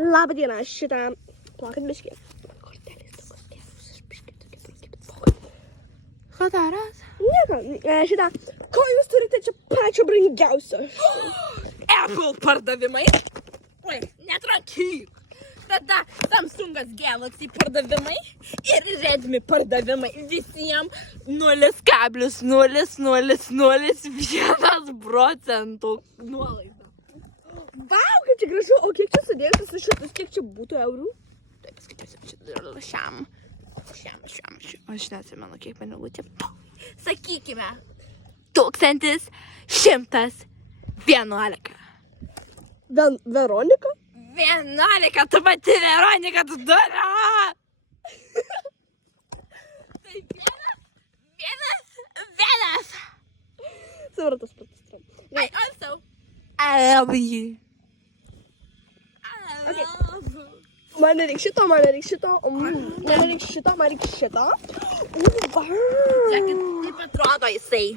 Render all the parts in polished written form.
Labą dieną, šitą... Plakit biškį. Kortelės tokios tėvus, aš biškį tokia prakita. Hataras. Nieko, šitą... Ko jūs turite čia pačio brangiausio? Apple pardavimai. Oi, netrankyk. Tada Samsungas Galaxy pardavimai ir Redmi pardavimai. Visiems 0,0001% nuolaida. Vau, kaip čia gražu, o kiek čia sudėjus su šitus, kiek čia būtų eurų? Taip, paskaitysiu šiam. Aš neatsimenu, kiek pinigų čia. Sakykime, 1111. Veronika? 11, tu pati Veronika, tu dara. Tai vienas. Savratas patas. I also, I love you. Okay. Man reikia šito, man reikia šito. Vau. Kaip atrodo jisai.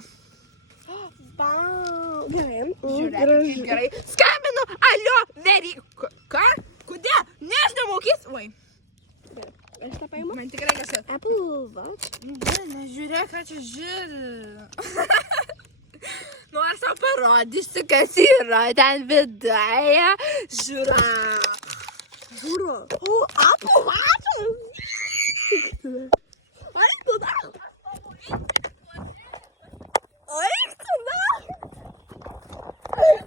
Vau. Gerai. Žiūrėk, kaip gerai. Skambinu, alio, Verika. Ką? Kodėl? Ne, aš nemokys. Oi. Aš tą paimu. Man tikrai kažkas. Apple Watch. Ne, žiūrėk, ką čia žiūri. Nu, aš tau parodysiu, kas yra ten viduje. Žiūrėk. Žiūriu. O, Apple Watch. Ai, tu da.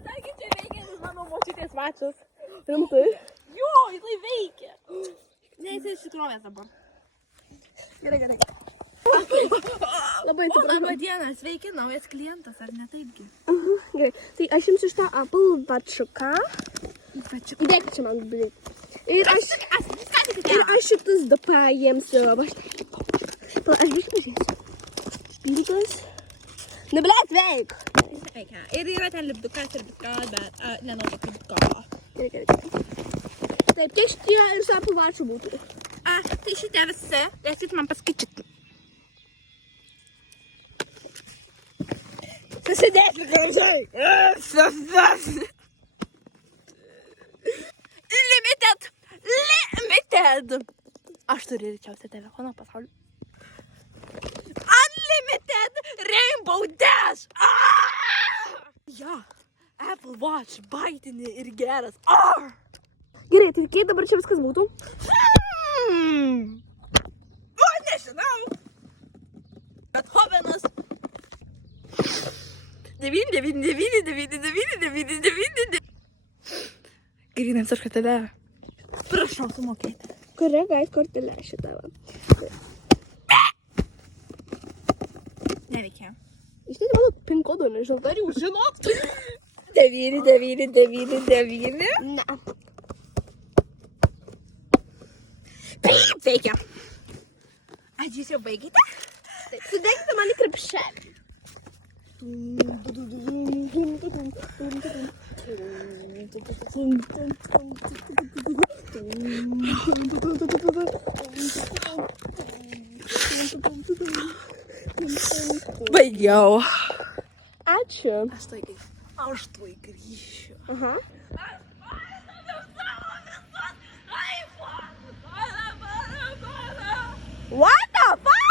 Taigi čia veikia mano močiutės vačius. Rimtai? Jo, jisai veikia. Ne, jisai išsikrovęs dabar. Gerai. Labai atsiprašau. Labą dieną, sveiki, naujas klientas, ar ne taipgi? Gerai, tai aš jums iš tą Apple Watchuką. Dėkit čia man, blėt. Ir aš šitus du paėmsiu. Aš biškai pažiūrėsiu. Špilkas. Nu, blėt, veik. Veikia. Ir yra ten lipdukas ir viskas, bet nenauja lipduko. Gerai. Taip, tiek šitie ir su Apple Watchu būtų. Tai šitie visi, leiskit man paskaičiuoti. Susidėti gražiai. Limited. Aš turiu ryčiausią telefoną pasaulyje. Unlimited Rainbow Dash. Ja, Apple Watch, baitinė ir geras. Gerai, tai kiek dabar čia viskas būtų? O, nežinau. Bethovenas. 9. Grinams aš kortelę. Prašau sumokėti. Kuria gait kortelę šitą va? Neveikia. Iš tai mano pin kodo, nežinau, ar jūs žinot? 9. Ne. Veikia. Ar jūs jau baigėte? Taip, sudėkite man į krepšelį. Baigiau. Ačiū. Aš tuoj grįšiu. Aha. What the fuck?